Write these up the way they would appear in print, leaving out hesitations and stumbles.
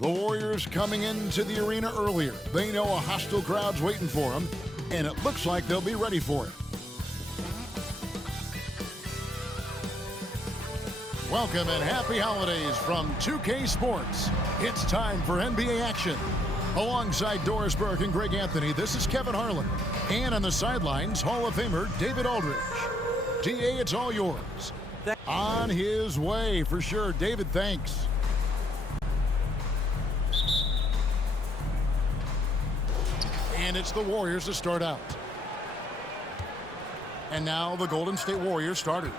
The Warriors coming into the arena earlier. They know a hostile crowd's waiting for them, and it looks like they'll be ready for it. Welcome and happy holidays from 2K Sports. It's time for NBA action. Alongside Doris Burke and Greg Anthony, this is Kevin Harlan. And on the sidelines, Hall of Famer David Aldridge. DA, it's all yours. On his way, for sure. David, thanks. And it's the Warriors to start out. And now the Golden State Warriors starters.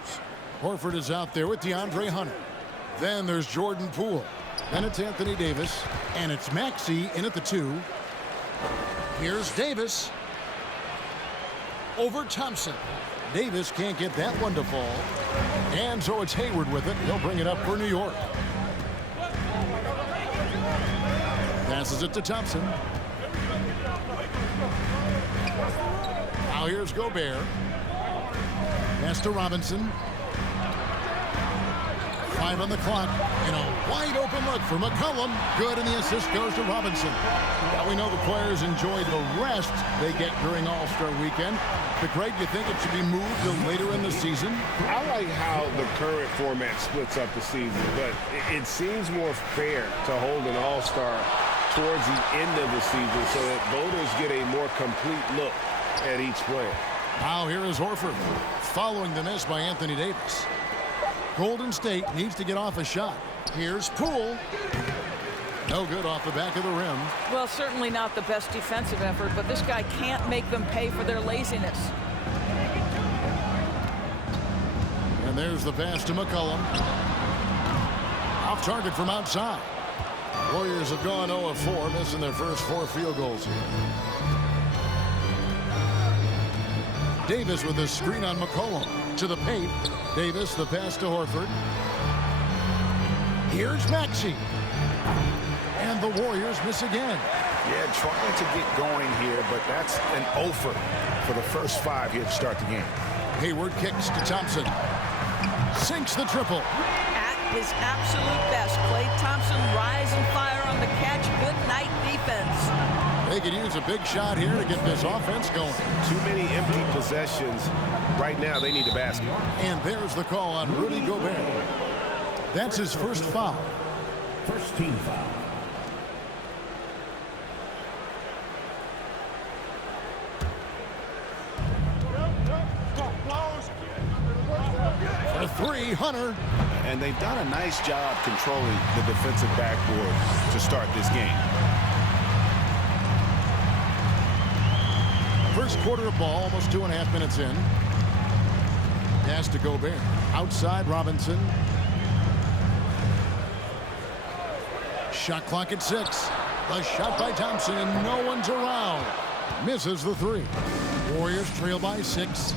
Horford is out there with DeAndre Hunter. Then there's Jordan Poole. Then it's Anthony Davis. And it's Maxey in at the 2. Here's Davis. Over Thompson. Davis can't get that one to fall. And so it's Hayward with it. He'll bring it up for New York. Passes it to Thompson. Now here's Gobert. Pass to Robinson. 5 on the clock. And a wide open look for McCollum. Good, and the assist goes to Robinson. Now we know the players enjoy the rest they get during All-Star Weekend. But Greg, you think it should be moved to later in the season? I like how the current format splits up the season, but it seems more fair to hold an All-Star towards the end of the season so that voters get a more complete look at each player. Now here is Horford, following the miss by Anthony Davis. Golden State needs to get off a shot. Here's Poole. No good off the back of the rim. Well, certainly not the best defensive effort, but this guy can't make them pay for their laziness. And there's the pass to McCollum. Off target from outside. Warriors have gone 0 of 4, missing their first 4 field goals here. Davis with a screen on McCollum. To the paint. Davis, the pass to Horford. Here's Maxey. And the Warriors miss again. Yeah, trying to get going here, but that's an offer for the first 5 here to start the game. Hayward kicks to Thompson. Sinks the triple. At his absolute best, Klay Thompson rise and fire on the catch. Good night defense. They could use a big shot here to get this offense going. Too many empty possessions. Right now, they need a basket. And there's the call on Rudy Gobert. That's his first foul. First team foul. For 3, Hunter. And they've done a nice job controlling the defensive backboard to start this game. First quarter of ball, almost 2.5 minutes in. Pass to Gobert. Outside, Robinson. Shot clock at 6. The shot by Thompson, and no one's around. Misses the 3. Warriors trail by 6.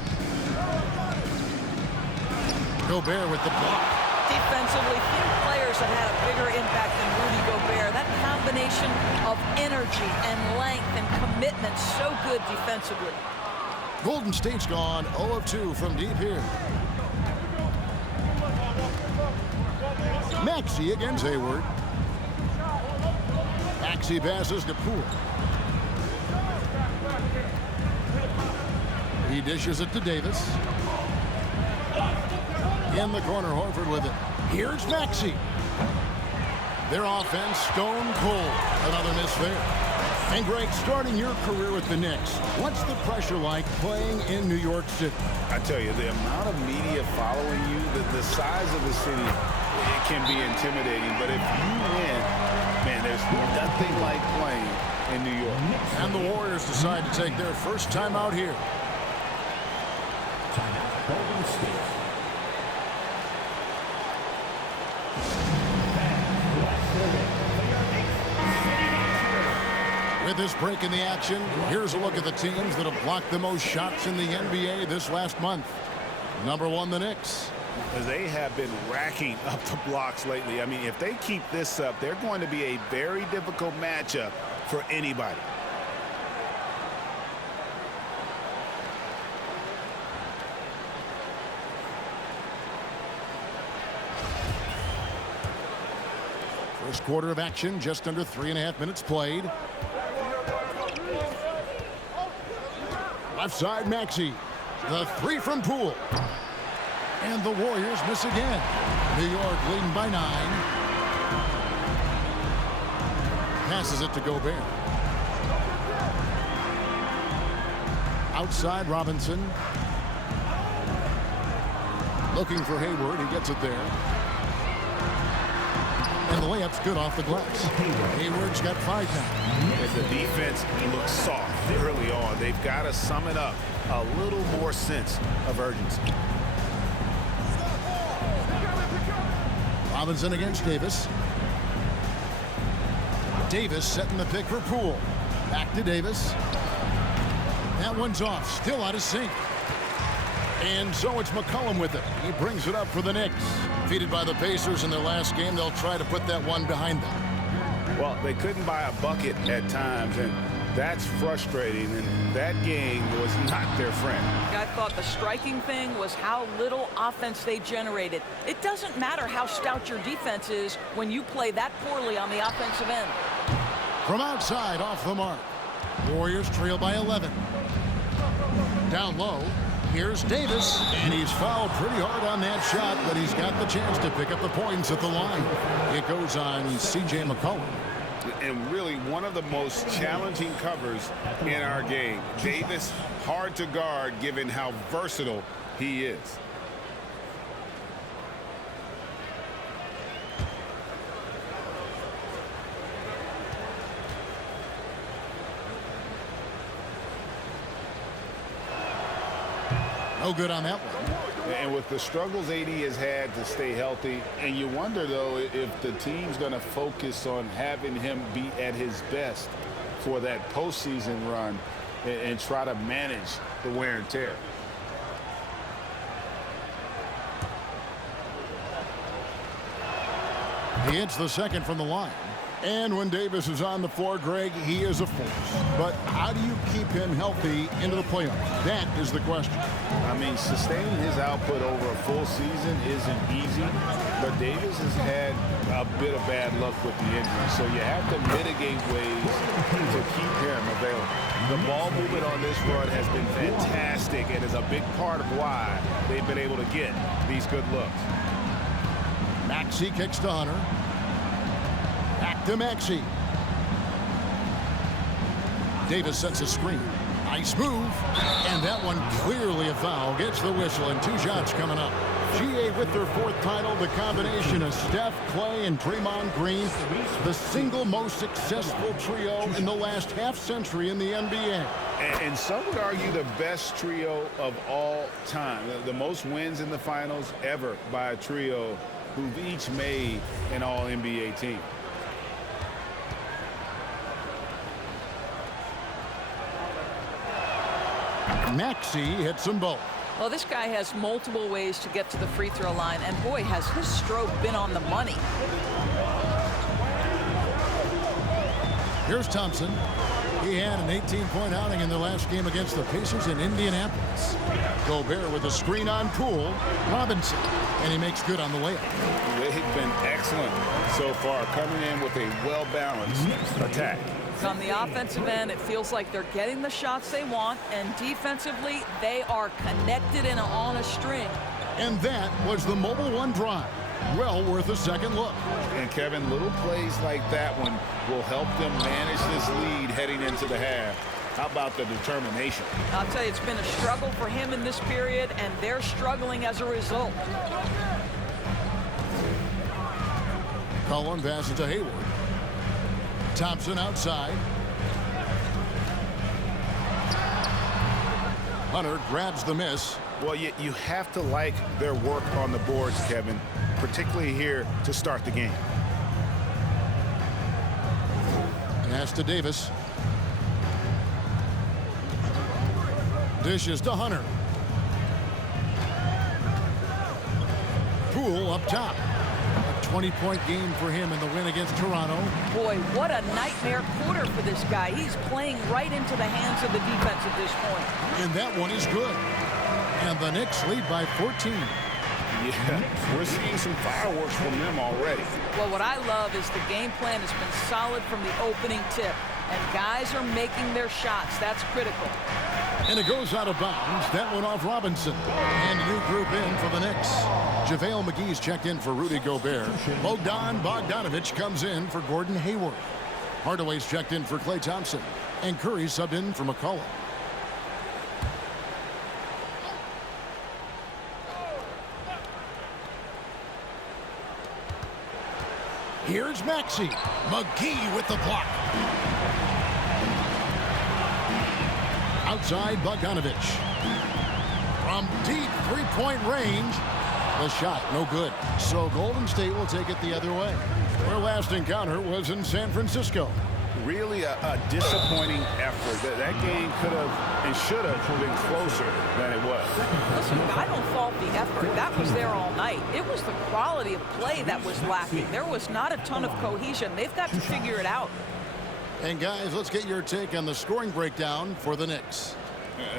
Gobert with the block. Defensively, few players have had a bigger impact than Rudy Gobert. That combination of energy and length and commitment, so good defensively. Golden State's gone 0 of 2 from deep here. Maxey against Hayward. Maxey passes to Poole. He dishes it to Davis. In the corner, Horford with it. Here's Maxey. Their offense stone cold. Another miss there. And Greg, starting your career with the Knicks, what's the pressure like playing in New York City? I tell you, the amount of media following you, the size of the city, it can be intimidating. But if you win, man, there's nothing like playing in New York. And the Warriors decide to take their first time out here. Timeout, Golden State. With this break in the action, here's a look at the teams that have blocked the most shots in the NBA this last month. Number 1, the Knicks. They have been racking up the blocks lately. I mean, if they keep this up, they're going to be a very difficult matchup for anybody. First quarter of action, just under 3.5 minutes played. Left side, Maxey. The three from Poole. And the Warriors miss again. New York leading by 9. Passes it to Gobert. Outside, Robinson. Looking for Hayward. He gets it there. And the layup's good off the glass. Hayward's got 5 now. As the defense looks soft early on, they've got to sum it up a little more sense of urgency. Robinson against Davis. Davis setting the pick for Poole. Back to Davis. That one's off. Still out of sync. And so it's McCollum with it. He brings it up for the Knicks. Defeated by the Pacers in their last game, they'll try to put that one behind them. Well, they couldn't buy a bucket at times, and that's frustrating, and that game was not their friend. I thought the striking thing was how little offense they generated. It doesn't matter how stout your defense is when you play that poorly on the offensive end. From outside, off the mark. Warriors trail by 11. Down low. Here's Davis, and he's fouled pretty hard on that shot, but he's got the chance to pick up the points at the line. It goes on C.J. McCollum. And really one of the most challenging covers in our game. Davis, hard to guard given how versatile he is. No good on that one. And with the struggles AD has had to stay healthy, and you wonder, though, if the team's going to focus on having him be at his best for that postseason run and try to manage the wear and tear. He hits the second from the line. And when Davis is on the floor, Greg, he is a force. But how do you keep him healthy into the playoffs? That is the question. I mean, sustaining his output over a full season isn't easy, but Davis has had a bit of bad luck with the injury, so you have to mitigate ways to keep him available. The ball movement on this run has been fantastic and is a big part of why they've been able to get these good looks. Maxey kicks to Hunter. Back to Maxey. Davis sets a screen. Nice move. And that one clearly a foul. Gets the whistle and 2 shots coming up. GA with their 4th title. The combination of Steph, Clay, and Draymond Green. The single most successful trio in the last half-century in the NBA. And some would argue the best trio of all time. The most wins in the finals ever by a trio who've each made an All-NBA team. Maxey hits them both. Well, this guy has multiple ways to get to the free throw line, and boy, has his stroke been on the money. Here's Thompson. He had an 18-point outing in their last game against the Pacers in Indianapolis. Gobert with a screen on Poole. Robinson, and he makes good on the layup. They've been excellent so far, coming in with a well-balanced attack. On the offensive end, it feels like they're getting the shots they want, and defensively, they are connected and on a string. And that was the Mobile One drive. Well worth a second look. And Kevin, little plays like that one will help them manage this lead heading into the half. How about the determination? I'll tell you, it's been a struggle for him in this period, and they're struggling as a result. Cullen passes to Hayward. Thompson outside. Hunter grabs the miss. Well, you have to like their work on the boards, Kevin, particularly here to start the game. Pass to Davis. Dishes to Hunter. Poole up top. A 20-point game for him in the win against Toronto. Boy, what a nightmare quarter for this guy. He's playing right into the hands of the defense at this point. And that one is good. And the Knicks lead by 14. Yeah, we're seeing some fireworks from them already. Well, what I love is the game plan has been solid from the opening tip, and guys are making their shots. That's critical. And it goes out of bounds. That one off Robinson. And a new group in for the Knicks. JaVale McGee's checked in for Rudy Gobert. Bogdan Bogdanović comes in for Gordon Hayward. Hardaway's checked in for Klay Thompson. And Curry subbed in for McCollum. Here's Maxey. McGee with the block. Outside Bogdanović. From deep three-point range. The shot, no good. So Golden State will take it the other way. Their last encounter was in San Francisco. Really a disappointing effort. That game could have and should have been closer than it was. Listen, I don't fault the effort. That was there all night. It was the quality of play that was lacking. There was not a ton of cohesion. They've got to figure it out. And guys, let's get your take on the scoring breakdown for the Knicks.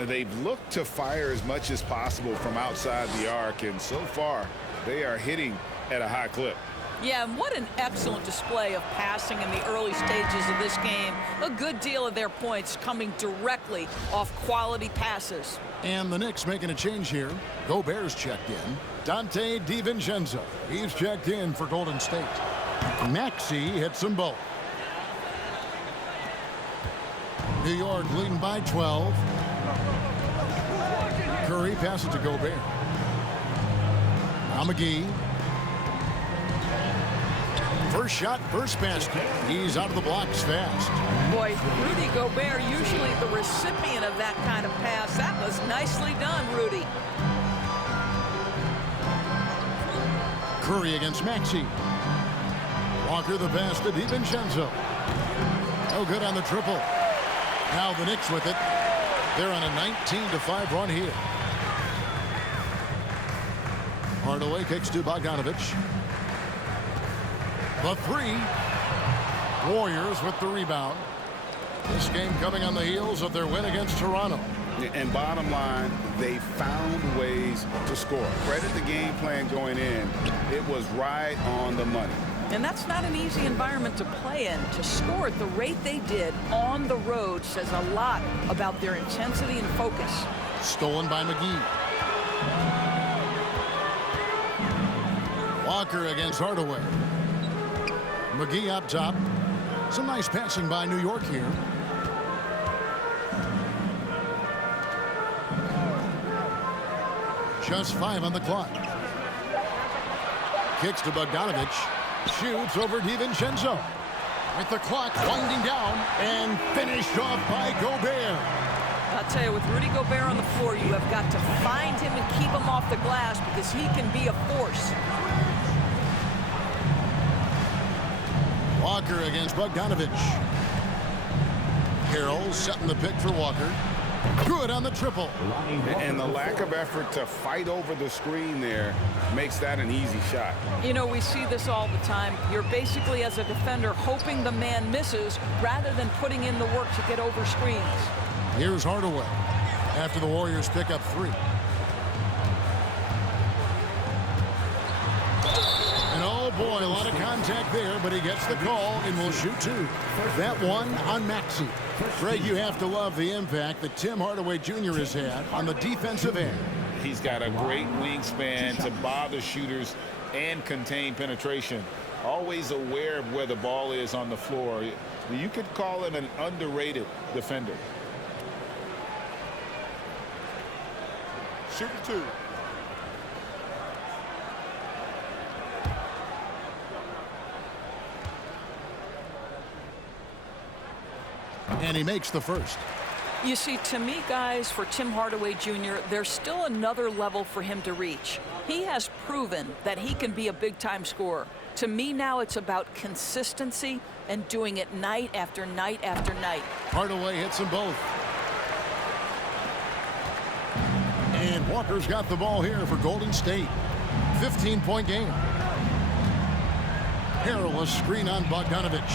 They've looked to fire as much as possible from outside the arc, and so far they are hitting at a high clip. Yeah, and what an excellent display of passing in the early stages of this game. A good deal of their points coming directly off quality passes. And the Knicks making a change here. Gobert's checked in. Dante DiVincenzo. He's checked in for Golden State. Maxey hits them both. New York leading by 12. Curry passes to Gobert. Now McGee. First shot, first basket. He's out of the blocks fast. Boy, Rudy Gobert, usually the recipient of that kind of pass. That was nicely done, Rudy. Curry against Maxey. Walker the pass to DiVincenzo. No good on the triple. Now the Knicks with it. They're on a 19-5 run here. Hardaway kicks to Bogdanović. The three. Warriors with the rebound. This game coming on the heels of their win against Toronto. And bottom line, they found ways to score. Credit the game plan going in. It was right on the money. And that's not an easy environment to play in. To score at the rate they did on the road says a lot about their intensity and focus. Stolen by McGee. Walker against Hardaway. McGee up top. Some nice passing by New York here. Just 5 on the clock. Kicks to Bogdanović. Shoots over DiVincenzo. With the clock winding down and finished off by Gobert. I'll tell you, with Rudy Gobert on the floor, you have got to find him and keep him off the glass because he can be a force. Walker against Bogdanović. Harrell setting the pick for Walker. Good on the triple. And the lack of effort to fight over the screen there makes that an easy shot. You know, we see this all the time. You're basically, as a defender, hoping the man misses rather than putting in the work to get over screens. Here's Hardaway after the Warriors pick up 3. And oh boy, a lot of contact there, but he gets the call and will shoot 2. That one on Maxey. Greg, you have to love the impact that Tim Hardaway Jr. has had on the defensive end. He's got a great wingspan to bother shooters and contain penetration. Always aware of where the ball is on the floor. You could call him an underrated defender. Shooter 2. And he makes the first. You see, to me, guys, for Tim Hardaway Jr., there's still another level for him to reach. He has proven that he can be a big-time scorer. To me now, it's about consistency and doing it night after night after night. Hardaway hits them both. And Walker's got the ball here for Golden State. 15-point game. Harrell a screen on Bogdanović.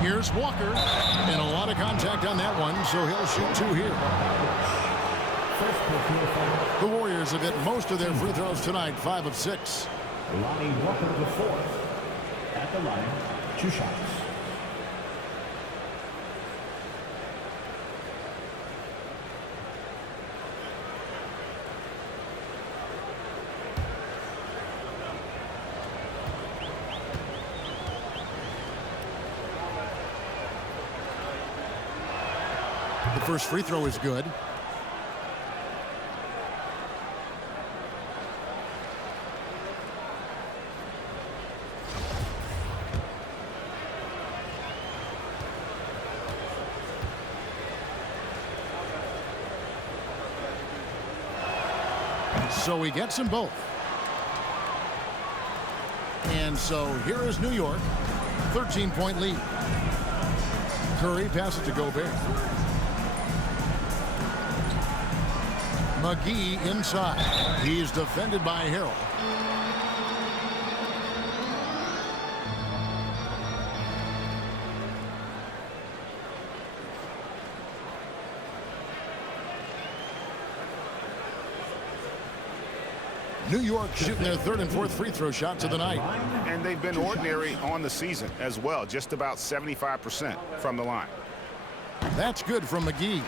Here's Walker. And a lot of contact on that one, so he'll shoot 2 here. First personal foul. The Warriors have hit most of their free throws tonight, 5 of 6. Lonnie Walker the fourth. At the line, 2 shots. The first free throw is good. So he gets them both. And so here is New York, 13-point lead. Curry passes to Gobert. McGee inside. He's defended by Harrell. New York shooting their third and fourth free throw shots of the night. And they've been ordinary on the season as well, just about 75% from the line. That's good from McGee.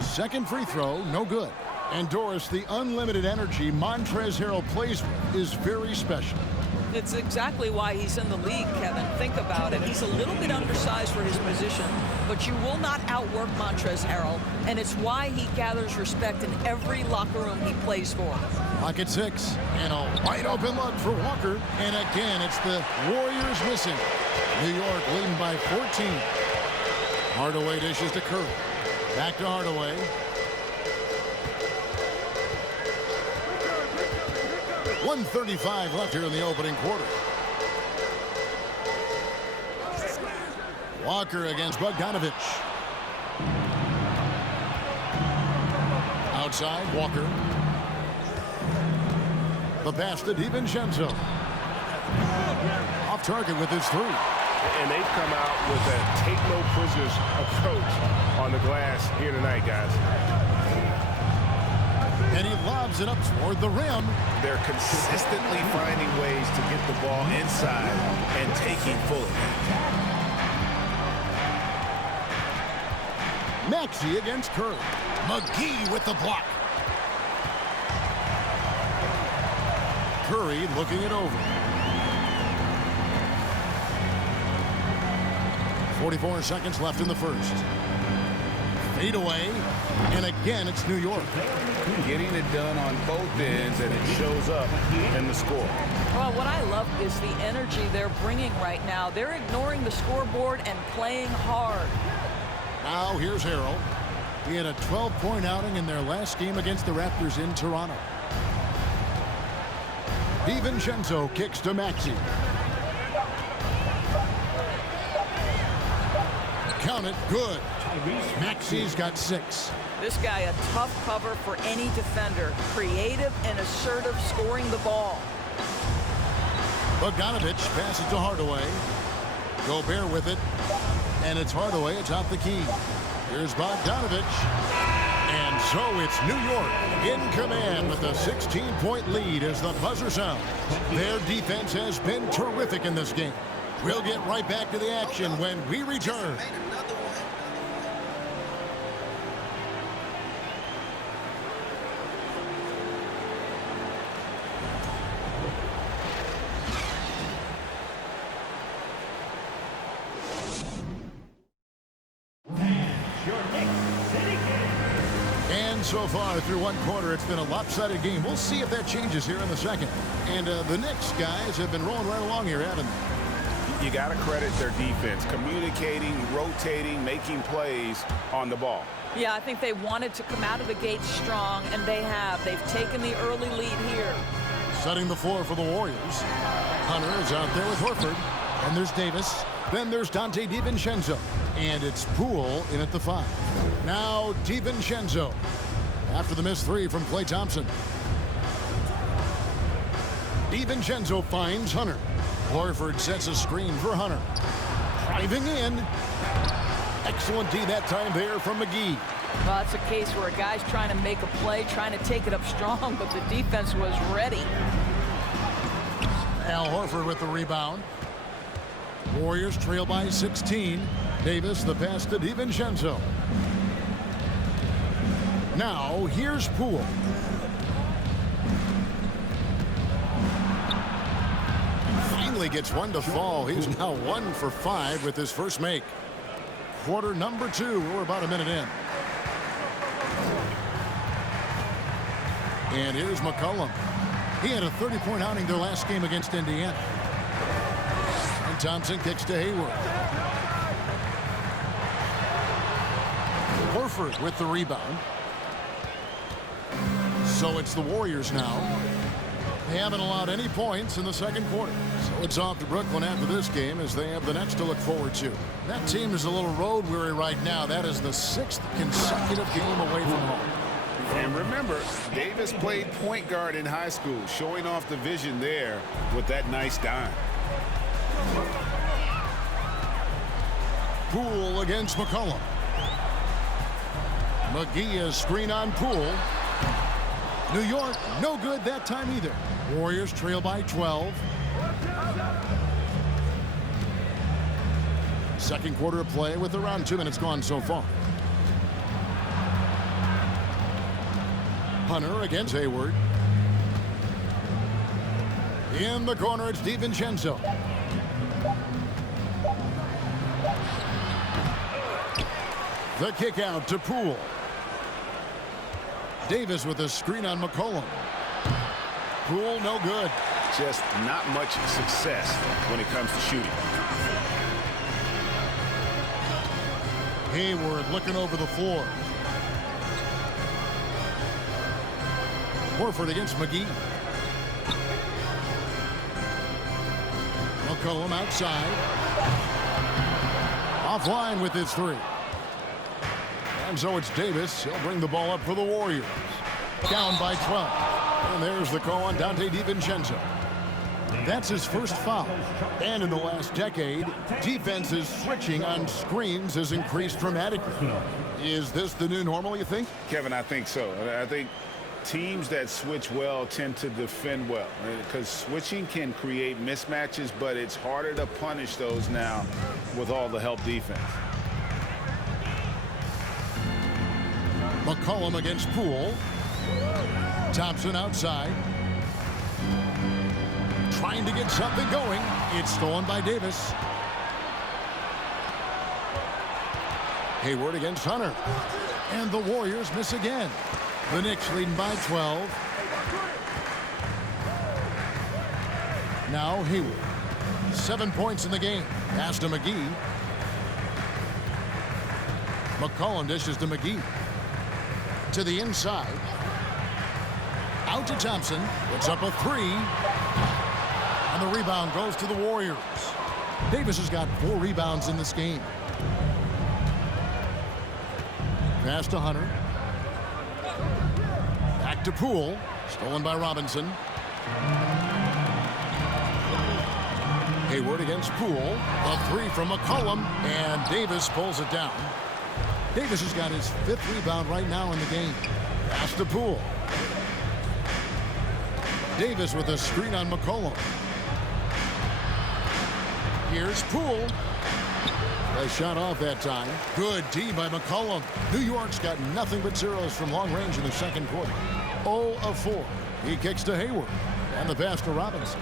Second free throw, no good. And Doris, the unlimited energy Montrezl Harrell plays with is very special. It's exactly why he's in the league, Kevin. Think about it. He's a little bit undersized for his position, but you will not outwork Montrezl Harrell, and it's why he gathers respect in every locker room he plays for. Pocket 6, and a wide open look for Walker. And again, it's the Warriors missing. New York leading by 14. Hardaway dishes to Curry. Back to Hardaway. .135 left here in the opening quarter. Walker against Bogdanovich. Outside, Walker. The pass to DiVincenzo. Off target with his three. And they've come out with a take no prisoners approach on the glass here tonight, guys. And he lobs it up toward the rim. They're consistently finding ways to get the ball inside and taking full advantage. Maxey against Curry. McGee with the block. Curry looking it over. 44 seconds left in the first. Fade away, and again it's New York. Getting it done on both ends, and it shows up in the score. Well, what I love is the energy they're bringing right now. They're ignoring the scoreboard and playing hard. Now here's Harrell. He had a 12-point outing in their last game against the Raptors in Toronto. DiVincenzo kicks to Maxey. Count it, good. Maxey's got 6. This guy a tough cover for any defender. Creative and assertive scoring the ball. Bogdanovich passes to Hardaway. Gobert with it. And it's Hardaway atop the key. Here's Bogdanovich. And so it's New York in command with a 16-point lead as the buzzer sounds. Their defense has been terrific in this game. We'll get right back to the action when we return. And so far through one quarter, it's been a lopsided game. We'll see if that changes here in the second. And the Knicks guys have been rolling right along here, haven't they? You got to credit their defense, communicating, rotating, making plays on the ball. Yeah, I think they wanted to come out of the gate strong, and they have. They've taken the early lead here. Setting the floor for the Warriors. Hunter is out there with Horford. And there's Davis. Then there's Dante DiVincenzo. And it's Poole in at the 5. Now DiVincenzo. After the missed 3 from Klay Thompson. DiVincenzo finds Hunter. Horford sets a screen for Hunter. Driving in. Excellent D that time there from McGee. Well, it's a case where a guy's trying to make a play, trying to take it up strong, but the defense was ready. Al Horford with the rebound. Warriors trail by 16. Davis the pass to DiVincenzo. Now here's Poole. Finally gets one to fall. He's now 1 for 5 with his first make. Quarter number 2. We're about a minute in. And here's McCollum. He had a 30-point outing their last game against Indiana. And Thompson kicks to Hayward. Horford with the rebound. So it's the Warriors now. They haven't allowed any points in the second quarter. So it's off to Brooklyn after this game as they have the next to look forward to. That team is a little road weary right now. That is the 6th consecutive game away from home. And remember, Davis played point guard in high school, showing off the vision there with that nice dime. Poole against McCollum. McGee is screen on Poole. New York, no good that time either. Warriors trail by 12. Second quarter of play with around 2 minutes gone so far. Hunter against Hayward. In the corner, it's DiVincenzo. The kick out to Poole. Davis with a screen on McCollum. Poole no good. Just not much success when it comes to shooting. Hayward looking over the floor. Horford against McGee. McCollum outside. Offline with his 3. And so it's Davis. He'll bring the ball up for the Warriors. Down by 12. And there's the call on Dante DiVincenzo. That's his first foul. And in the last decade, defenses switching on screens has increased dramatically. Is this the new normal, you think? Kevin, I think so. I think teams that switch well tend to defend well, because switching can create mismatches, but it's harder to punish those now with all the help defense. McCollum against Poole. Thompson outside. Trying to get something going. It's stolen by Davis. Hayward against Hunter. And the Warriors miss again. The Knicks leading by 12. Now Hayward. 7 points in the game. Pass to McGee. McCollum dishes to McGee. To the inside. Out to Thompson. Puts up a 3. And the rebound goes to the Warriors. Davis has got 4 rebounds in this game. Pass to Hunter. Back to Poole. Stolen by Robinson. Hayward against Poole. A 3 from McCollum. And Davis pulls it down. Davis has got his 5th rebound right now in the game. Pass to Poole. Davis with a screen on McCollum. Here's Poole. A shot off that time. Good D by McCollum. New York's got nothing but zeros from long range in the second quarter. 0 of 4. He kicks to Hayward. And the pass to Robinson.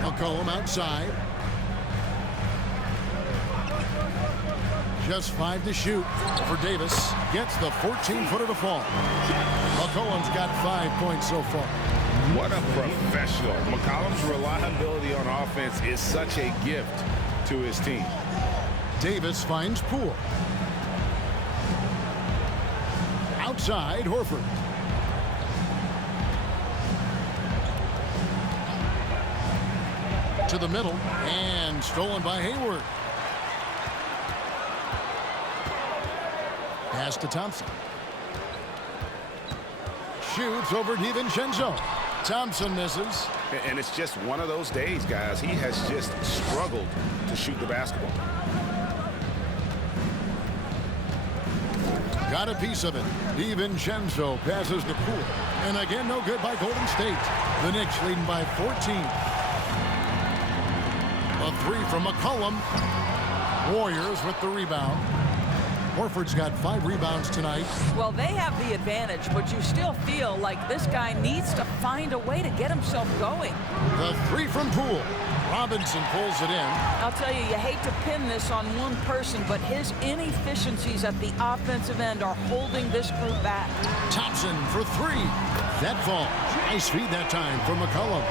McCollum outside. Just 5 to shoot for Davis. Gets the 14-footer to fall. McCollum's got 5 points so far. What a professional. McCollum's reliability on offense is such a gift to his team. Davis finds Poole. Outside, Horford. To the middle, and stolen by Hayward. Pass to Thompson. shoots over DiVincenzo. Thompson misses. And it's just one of those days, guys. He has just struggled to shoot the basketball. Got a piece of it. DiVincenzo passes to Poole. And again, no good by Golden State. The Knicks leading by 14. A three from McCollum. Warriors with the rebound. Horford's got 5 rebounds tonight. Well, they have the advantage, but you still feel like this guy needs to find a way to get himself going. The three from Poole. Robinson pulls it in. I'll tell you, you hate to pin this on one person, but his inefficiencies at the offensive end are holding this group back. Thompson for 3. That falls. Nice feed that time from McCollum.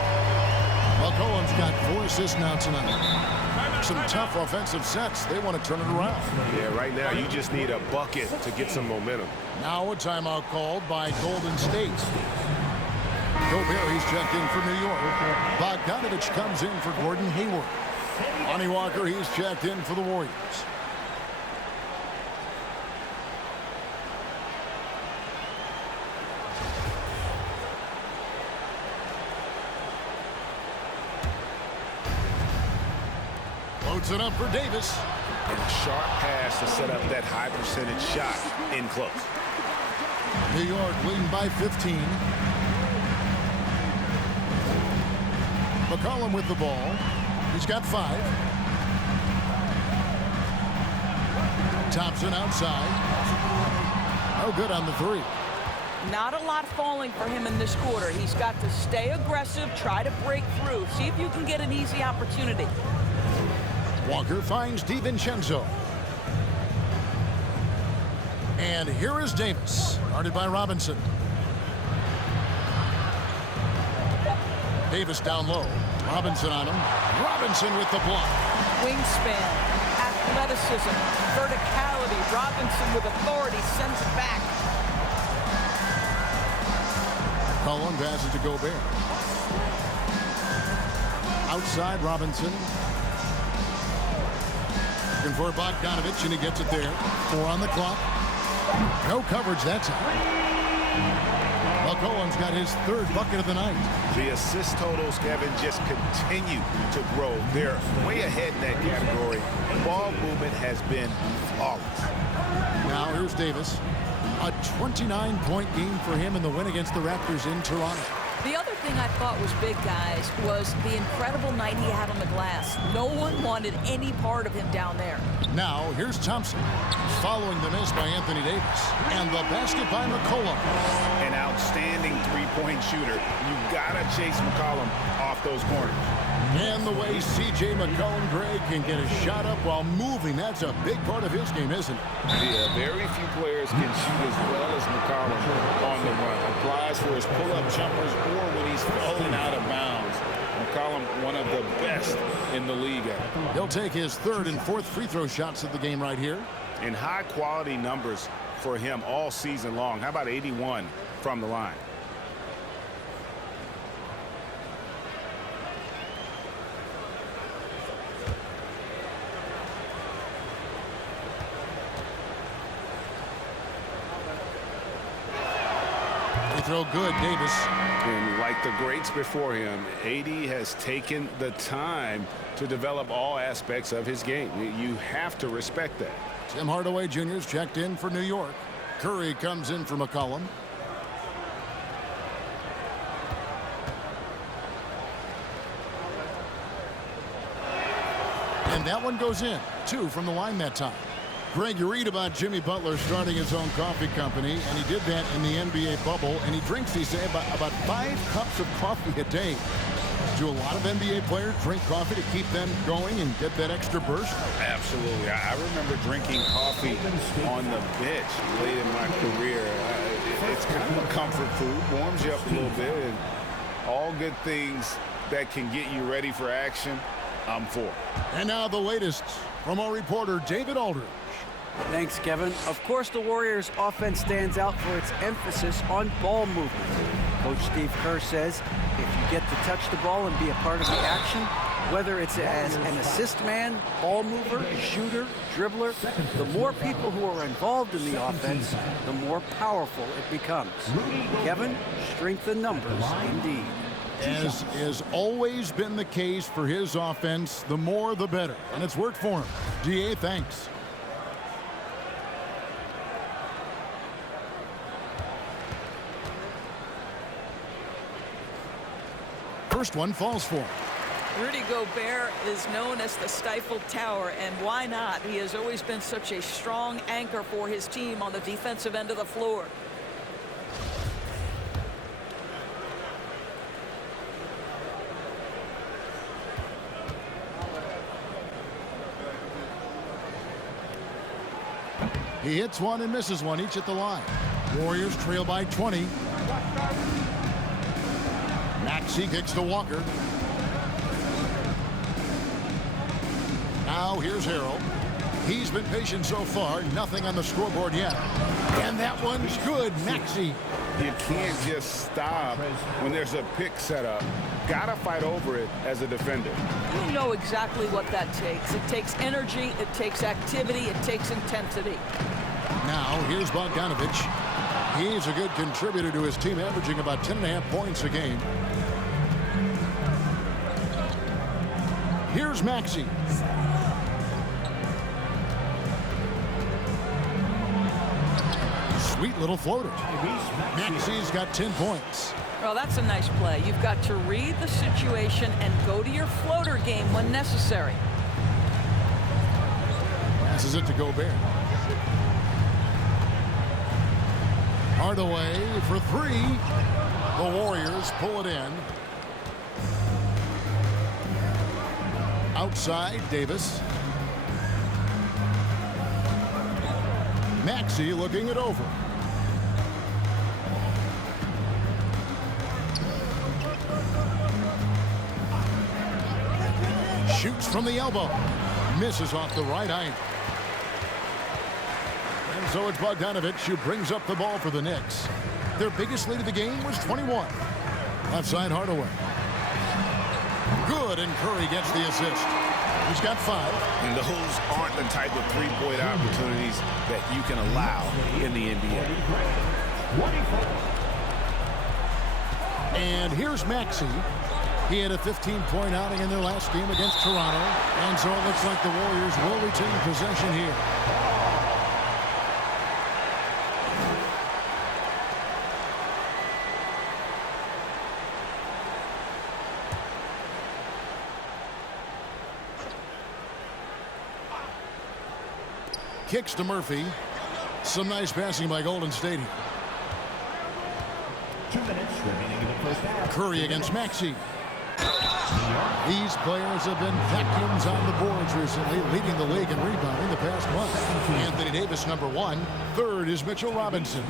McCollum's got 4 assists now tonight. Some tough offensive sets. They want to turn it around. Yeah, right now you just need a bucket to get some momentum. Now a timeout called by Golden State. Gobert, he's checked in for New York. Bogdanovich comes in for Gordon Hayward. Lonnie Walker, he's checked in for the Warriors. Floats it up for Davis. And a sharp pass to set up that high percentage shot in close. New York leading by 15. McCollum with the ball. He's got 5. Thompson outside. No good on the 3. Not a lot falling for him in this quarter. He's got to stay aggressive, try to break through, see if you can get an easy opportunity. Walker finds DiVincenzo. And here is Davis, guarded by Robinson. Davis down low. Robinson on him. Robinson with the block. Wingspan, athleticism, verticality. Robinson with authority sends it back. Cullen passes to Gobert. Outside Robinson. Looking for Bogdanovich, and he gets it there. 4 on the clock. No coverage that time. McCollum's got his 3rd bucket of the night. The assist totals, Kevin, just continue to grow. They're way ahead in that category. Ball movement has been flawless. Now here's Davis. A 29-point game for him in the win against the Raptors in Toronto. The other thing I thought was big, guys, was the incredible night he had on the glass. No one wanted any part of him down there. Now, here's Thompson, following the miss by Anthony Davis. And the basket by McCollum. An outstanding three-point shooter. You've got to chase McCollum off those corners. And the way C.J. McCollum, Greg, can get a shot up while moving, that's a big part of his game, isn't it? Yeah, very few players can shoot as well as McCollum on the run. Applies for his pull-up jumpers or when he's falling out of bounds. McCollum, one of the best in the league at it. He'll take his 3rd and 4th free throw shots of the game right here. And high-quality numbers for him all season long. How about 81 from the line? Throw good, Davis. And like the greats before him, AD has taken the time to develop all aspects of his game. You have to respect that. Tim Hardaway Jr.'s checked in for New York. Curry comes in for McCollum. And that one goes in. 2 from the line that time. Greg, you read about Jimmy Butler starting his own coffee company, and he did that in the NBA bubble, and he drinks, he say, about 5 cups of coffee a day. Do a lot of NBA players drink coffee to keep them going and get that extra burst? Absolutely. I remember drinking coffee on the bench late in my career. It's kind of a comfort food, warms you up a little bit, and all good things that can get you ready for action, I'm for. And now the latest from our reporter, David Aldridge. Thanks, Kevin. Of course, the Warriors' offense stands out for its emphasis on ball movement. Coach Steve Kerr says if you get to touch the ball and be a part of the action, Whether it's as an assist man, ball mover, shooter, dribbler, the more people who are involved in the offense, the more powerful it becomes. Kevin, strength in numbers indeed. As has always been the case for his offense, the more the better. And it's worked for him. DA, thanks. First one falls for him. Rudy Gobert is known as the stifled tower, and why not? He has always been such a strong anchor for his team on the defensive end of the floor. He hits one and misses one, each at the line. Warriors trail by 20. Maxey kicks to Walker. Now here's Harrell. He's been patient so far. Nothing on the scoreboard yet. And that one's good. Maxey. You can't just stop when there's a pick set up. Gotta fight over it as a defender. You know exactly what that takes. It takes energy, it takes activity, it takes intensity. Now here's Bogdanovich. He's a good contributor to his team, averaging about 10.5 points a game. Here's Maxey. Sweet little floater. Maxey's got 10 points. Well, that's a nice play. You've got to read the situation and go to your floater game when necessary. Passes it to Gobert. Hardaway for three. The Warriors pull it in. Outside, Davis. Maxey looking it over. Shoots from the elbow. Misses off the right eye. And so it's Bogdanovich who brings up the ball for the Knicks. Their biggest lead of the game was 21. Outside Hardaway. Good, and Curry gets the assist. He's got 5. And those aren't the type of three-point opportunities that you can allow in the NBA. And here's Maxey. He had a 15-point outing in their last game against Toronto. And so it looks like the Warriors will retain possession here. Kicks to Murphy. Some nice passing by Golden State here. 2 minutes remaining in the first half. Curry against Maxey. These players have been vacuums on the boards recently, leading the league in rebounding the past month. Anthony Davis, number 1. Third is Mitchell Robinson.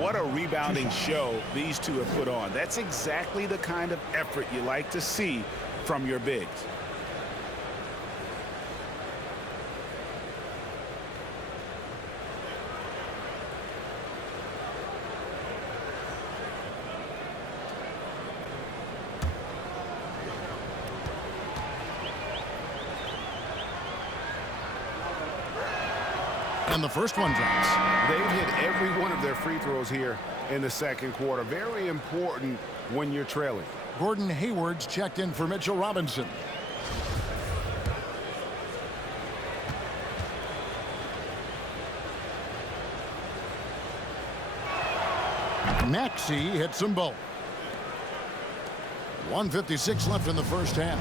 What a rebounding show these two have put on. That's exactly the kind of effort you like to see from your bigs. And the first one drops. They've hit every one of their free throws here in the second quarter. Very important when you're trailing. Gordon Hayward's checked in for Mitchell Robinson. Maxey hits them both. 1:56 left in the first half.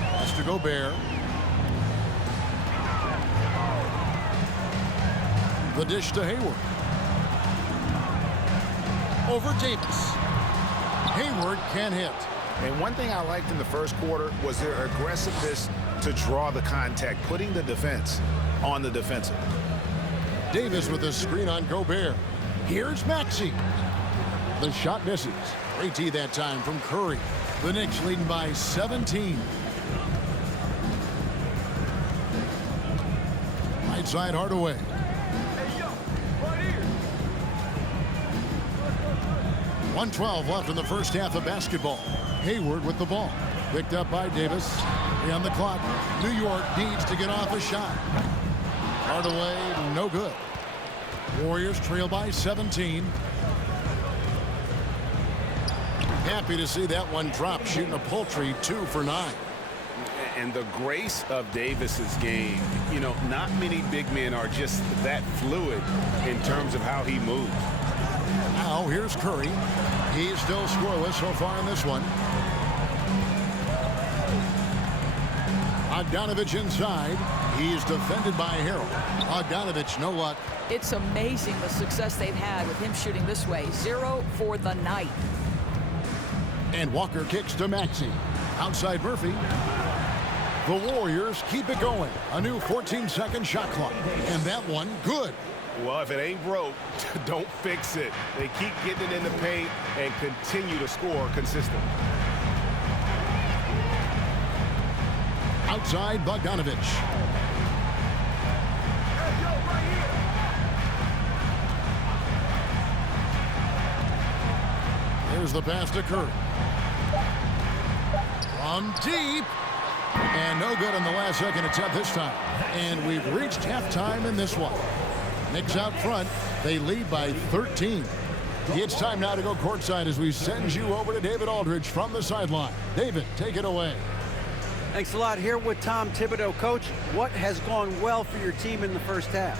Pass to Gobert. The dish to Hayward. Over Davis. Hayward can hit. And one thing I liked in the first quarter was their aggressiveness to draw the contact, putting the defense on the defensive. Davis with a screen on Gobert. Here's Maxey. The shot misses. Great tee that time from Curry. The Knicks leading by 17. Right side Hardaway. 1:12 left in the first half of basketball. Hayward with the ball. Picked up by Davis. 3 on the clock. New York needs to get off a shot. Hardaway, no good. Warriors trail by 17. Happy to see that one drop, shooting a paltry 2 for 9. And the grace of Davis's game, you know, not many big men are just that fluid in terms of how he moves. Now here's Curry. He's still scoreless so far in this one. Bogdanovich inside. He's defended by Harrell. Bogdanovich, no luck. It's amazing the success they've had with him shooting this way. 0 for the night. And Walker kicks to Maxey. Outside Murphy. The Warriors keep it going. A new 14-second shot clock. And that one, good. Well, if it ain't broke, don't fix it. They keep getting it in the paint and continue to score consistently. Outside Bogdanovich. Here's the pass to Curry. From deep. And no good on the last second attempt this time. And we've reached halftime in this one. Knicks out front. They lead by 13. It's time now to go courtside as we send you over to David Aldridge from the sideline. David, take it away. Thanks a lot. Here with Tom Thibodeau. Coach, what has gone well for your team in the first half?